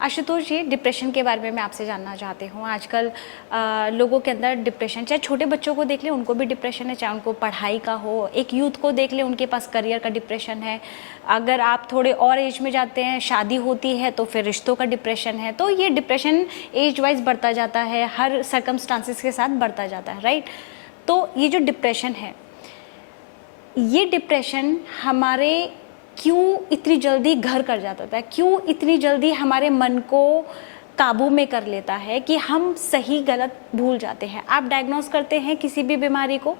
आशुतोष जी, depression के बारे में मैं आपसे जानना चाहती हूँ। आजकल लोगों के अंदर डिप्रेशन, चाहे छोटे बच्चों को देख लें उनको भी डिप्रेशन है, चाहे उनको पढ़ाई का हो, एक यूथ को देख लें उनके पास करियर का डिप्रेशन है, अगर आप थोड़े और एज में जाते हैं, शादी होती है तो फिर रिश्तों का डिप्रेशन है। तो ये डिप्रेशन एज वाइज बढ़ता जाता है, हर सर्कमस्टांसिस के साथ बढ़ता जाता है, राइट? तो ये जो डिप्रेशन है, ये डिप्रेशन हमारे क्यों इतनी जल्दी घर कर जाता था, क्यों इतनी जल्दी हमारे मन को काबू में कर लेता है कि हम सही गलत भूल जाते हैं। आप डायग्नोस करते हैं किसी भी बीमारी को,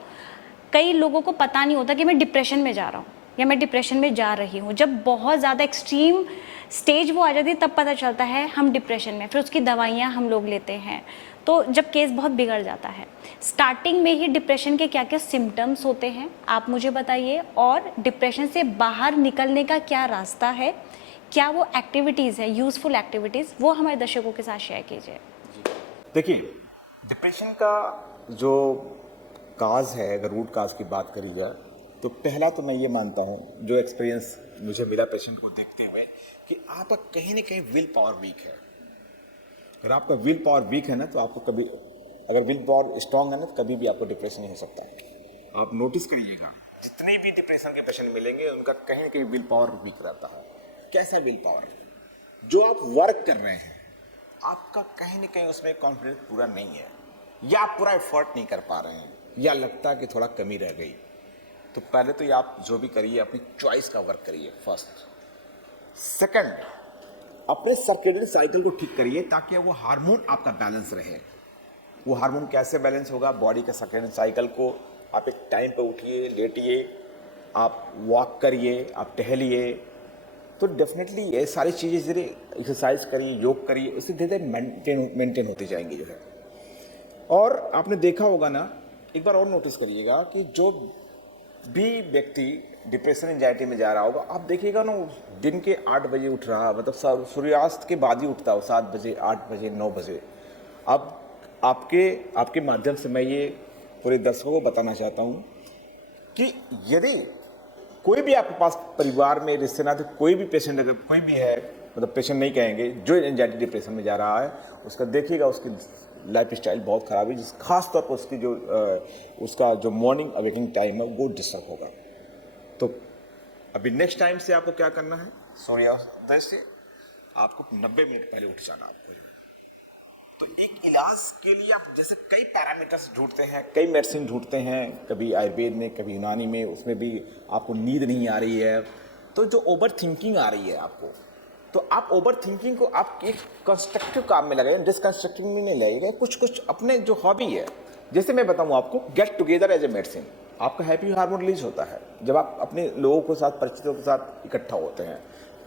कई लोगों को पता नहीं होता कि मैं डिप्रेशन में जा रहा हूँ या मैं डिप्रेशन में जा रही हूँ। जब बहुत ज़्यादा एक्सट्रीम स्टेज वो आ जाती है तब पता चलता है हम डिप्रेशन में, फिर उसकी दवाइयाँ हम लोग लेते हैं, तो जब केस बहुत बिगड़ जाता है। स्टार्टिंग में ही डिप्रेशन के क्या क्या सिम्टम्स होते हैं आप मुझे बताइए, और डिप्रेशन से बाहर निकलने का क्या रास्ता है, क्या वो एक्टिविटीज़ है, यूज़फुल एक्टिविटीज़, वो हमारे दर्शकों के साथ शेयर कीजिए। देखिए, डिप्रेशन का जो काज है, अगर रूट काज की बात करी जाए तो पहला तो मैं ये मानता हूँ, जो एक्सपीरियंस मुझे मिला पेशेंट को देखते हुए, कि आपका कहीं ना कहीं विल पावर वीक है। अगर आपका विल पावर वीक है ना, तो आपको कभी, अगर विल पावर स्ट्रांग है ना, तो कभी भी आपको डिप्रेशन नहीं हो सकता है। आप नोटिस करिएगा, जितने भी डिप्रेशन के पेशेंट मिलेंगे उनका कहीं ना कहीं विल पावर वीक रहता है। कैसा विल पावर? जो आप वर्क कर रहे हैं, आपका कहीं ना कहीं उसमें कॉन्फिडेंस पूरा नहीं है, या आप पूरा एफर्ट नहीं कर पा रहे हैं, या लगता है कि थोड़ा कमी रह गई। तो पहले तो ये आप जो भी करिए अपनी चॉइस का वर्क करिए, फर्स्ट। सेकंड, अपने सर्केडियन साइकिल को ठीक करिए ताकि वो हार्मोन आपका बैलेंस रहे। वो हार्मोन कैसे बैलेंस होगा? बॉडी का सर्केडियन साइकिल को आप एक टाइम पे उठिए, लेटिए, आप वॉक करिए, आप टहलिए, तो डेफिनेटली ये सारी चीज़ें धीरे एक्सरसाइज करिए, योग करिए, उससे धीरे धीरे मेंटेन होती जाएंगी जो है। और आपने देखा होगा ना, एक बार और नोटिस करिएगा कि जो भी व्यक्ति डिप्रेशन एंजाइटी में जा रहा होगा, आप देखिएगा ना, दिन के 8 बजे उठ रहा, मतलब सूर्यास्त के बाद ही उठता हो, 7 बजे, 8 बजे, 9 बजे। अब आपके माध्यम से मैं ये पूरे दर्शकों को बताना चाहता हूँ कि यदि कोई भी आपके पास परिवार में, रिश्तेदार, कोई भी पेशेंट, अगर कोई भी है, मतलब पेशेंट नहीं कहेंगे, जो एंजाइटी डिप्रेशन में जा रहा है, उसका देखिएगा उसकी लाइफ स्टाइल बहुत ख़राब है, जिस खास तौर पर उसकी उसका जो मॉर्निंग अवेकिंग टाइम है वो डिस्टर्ब होगा। तो अभी नेक्स्ट टाइम से आपको क्या करना है, सूर्योदय से आपको 90 मिनट पहले उठ जाना आपको। तो एक इलाज के लिए आप जैसे कई पैरामीटर्स ढूंढते हैं, कई मेडिसिन ढूंढते हैं, कभी आयुर्वेद में, कभी यूनानी में, उसमें भी आपको नींद नहीं आ रही है, तो जो ओवर थिंकिंग आ रही है आपको, तो आप ओवर थिंकिंग को आप एक कंस्ट्रक्टिव काम में लगाइए, डिसकंस्ट्रक्टिव में नहीं लगाइए। कुछ अपने जो हॉबी है, जैसे मैं बताऊँ आपको, get together as a medicine, आपका हैप्पी हार्मोन रिलीज होता है जब आप अपने लोगों के साथ, परिचितों के साथ इकट्ठा होते हैं।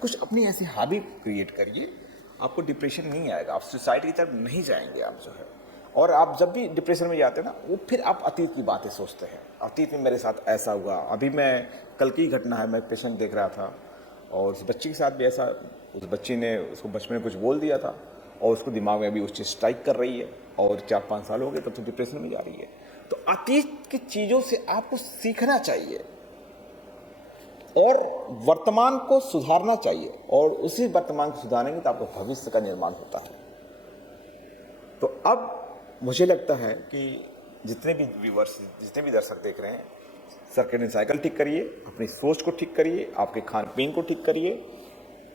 कुछ अपनी ऐसी हॉबी क्रिएट करिए, आपको डिप्रेशन नहीं आएगा, आप सुसाइड की तरफ नहीं जाएंगे आप जो है। और आप जब भी डिप्रेशन में जाते हैं ना, वो फिर आप अतीत की बातें सोचते हैं, अतीत में मेरे साथ ऐसा हुआ। अभी मैं कल की घटना है, मैं पेशेंट देख रहा था और उस बच्ची के साथ भी ऐसा, उस बच्ची ने उसको बचपन में कुछ बोल दिया था और उसको दिमाग में अभी उस चीज़ स्ट्राइक कर रही है और 4-5 साल हो गए तब तो डिप्रेशन में जा रही है। तो अतीत की चीज़ों से आपको सीखना चाहिए और वर्तमान को सुधारना चाहिए, और उसी वर्तमान को सुधारेंगे तो आपको भविष्य का निर्माण होता है। तो अब मुझे लगता है कि जितने भी व्यूवर्स, जितने भी दर्शक देख रहे हैं, सर्केडियन साइकिल ठीक करिए, अपनी सोच को ठीक करिए, आपके खान पीन को ठीक करिए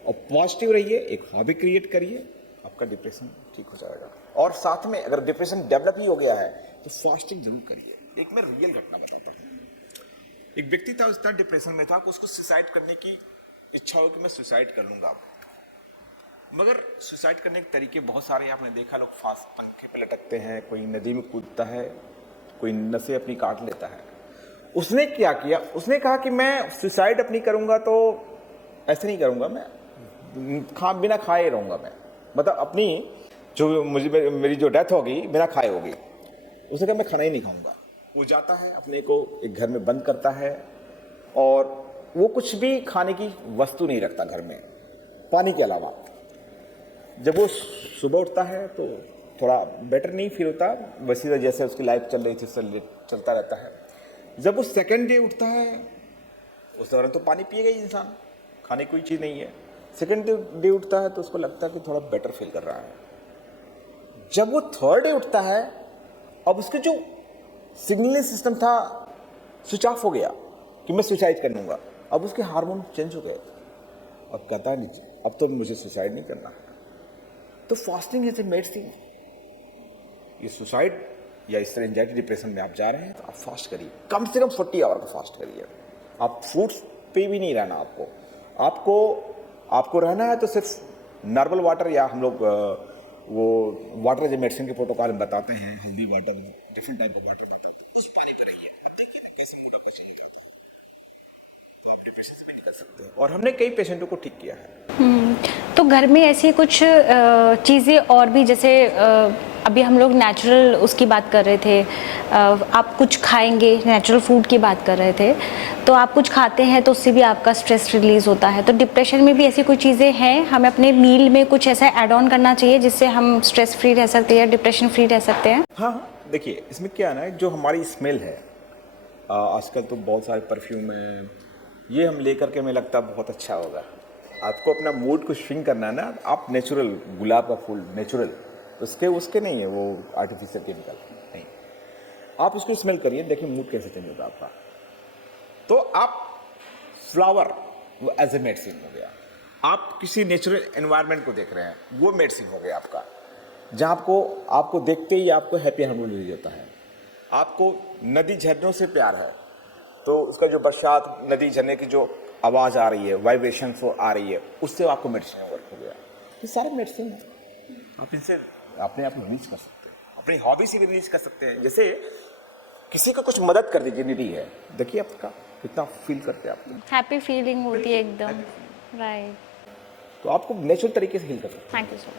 और पॉजिटिव रहिए, एक हॉबी क्रिएट करिए, आपका डिप्रेशन ठीक हो जाएगा। और साथ में अगर डिप्रेशन डेवलप ही हो गया है तो फास्टिंग जरूर करिए। एक मैं रियल घटना बताता हूँ। एक व्यक्ति था, उस तरह डिप्रेशन में था कि उसको सुसाइड करने की इच्छा हो कि मैं सुसाइड कर लूंगा, मगर सुसाइड करने के तरीके बहुत सारे आपने देखा, लोग फांस पंखे पे लटकते हैं, कोई नदी में कूदता है, कोई नसें अपनी काट लेता है। उसने क्या किया, उसने कहा कि मैं सुसाइड अपनी करूंगा तो ऐसे नहीं करूंगा, मैं बिना खाए रहूंगा, मैं मतलब अपनी जो मेरी जो डेथ होगी बिना खाए होगी। उसने कहा मैं खाना ही नहीं खाऊंगा। वो जाता है, अपने को एक घर में बंद करता है और वो कुछ भी खाने की वस्तु नहीं रखता घर में, पानी के अलावा। जब वो सुबह उठता है तो थोड़ा बेटर नहीं फील होता, वैसे जैसे उसकी लाइफ चल रही थी उससे चलता रहता है। जब वो सेकंड डे उठता है, उस दौरान तो पानी पिएगा ही इंसान, खाने की कोई चीज़ नहीं है। सेकंड डे उठता है तो उसको लगता है कि थोड़ा बेटर फील कर रहा है। जब वो थर्ड डे उठता है, अब उसके जो सिग्नलिंग सिस्टम था स्विच ऑफ हो गया कि मैं सुसाइड कर लूंगा। अब उसके हार्मोन चेंज हो गए। अब कहता है नहीं, अब तो मुझे सुसाइड नहीं करना। तो फास्टिंग इज ए मेडिसिन। ये सुसाइड या इस तरह एंजाइटी डिप्रेशन में आप जा रहे हैं तो आप फास्ट करिए, कम से कम 40 आवर का फास्ट करिए। आप फ्रूट्स पे भी नहीं रहना आपको रहना है तो सिर्फ नॉर्मल वाटर, या हम लोग वो वाटर जो मेडिसिन के प्रोटोकॉल में बताते हैं, healthy water, different type of water बताते हैं, उस पानी पर रहिए। अब देखिए ना कैसे मूड आपका चेंज हो जाता है। तो आप डिप्रेशन से भी निकल सकते हैं, और हमने कई पेशेंटों को ठीक किया है। तो घर में ऐसी कुछ चीज़ें और भी, जैसे अभी हम लोग नेचुरल उसकी बात कर रहे थे, आप कुछ खाएंगे, नेचुरल फूड की बात कर रहे थे, तो आप कुछ खाते हैं तो उससे भी आपका स्ट्रेस रिलीज होता है। तो डिप्रेशन में भी ऐसी कोई चीज़ें हैं, हमें अपने मील में कुछ ऐसा ऐड ऑन करना चाहिए जिससे हम स्ट्रेस फ्री रह सकते हैं, डिप्रेशन फ्री रह सकते हैं? हाँ, देखिए इसमें क्या है ना, जो हमारी स्मेल है, आजकल तो बहुत सारे परफ्यूम है, ये हम लेकर के हमें लगता है बहुत अच्छा होगा। आपको अपना मूड को स्विंग करना है ना, आप नेचुरल गुलाब का फूल नेचुरल, उसके नहीं है वो आर्टिफिशियल केमिकल नहीं। आप उसको स्मेल करिए, देखिए मूड कैसे चेंज होता है आपका। तो आप फ्लावर वो एज ए मेडिसिन हो गया। आप किसी नेचुरल एनवायरनमेंट को देख रहे हैं, वो मेडिसिन हो गया आपका, जहाँ आपको देखते ही आपको हैप्पी हार्मोन रिलीज होता है। आपको नदी झरनों से प्यार है तो उसका जो बरसात, नदी झरने की जो आवाज़ आ रही है, वाइब्रेशन वो आ रही है, उससे आपको मेडिसिन वर्क हो गया। ये सारे मेडिसिन है, आप इनसे अपने आप को रिलीज कर सकते हैं, अपनी हॉबी से भी रिलीज कर सकते हैं। जैसे किसी को कुछ मदद कर दीजिए, निडी है, देखिए आपका कितना फील करते हैं आप, हैप्पी फीलिंग होती है एकदम, राइट। तो आपको नेचुरल तरीके से हील कर सकते हैं। Thank you so much.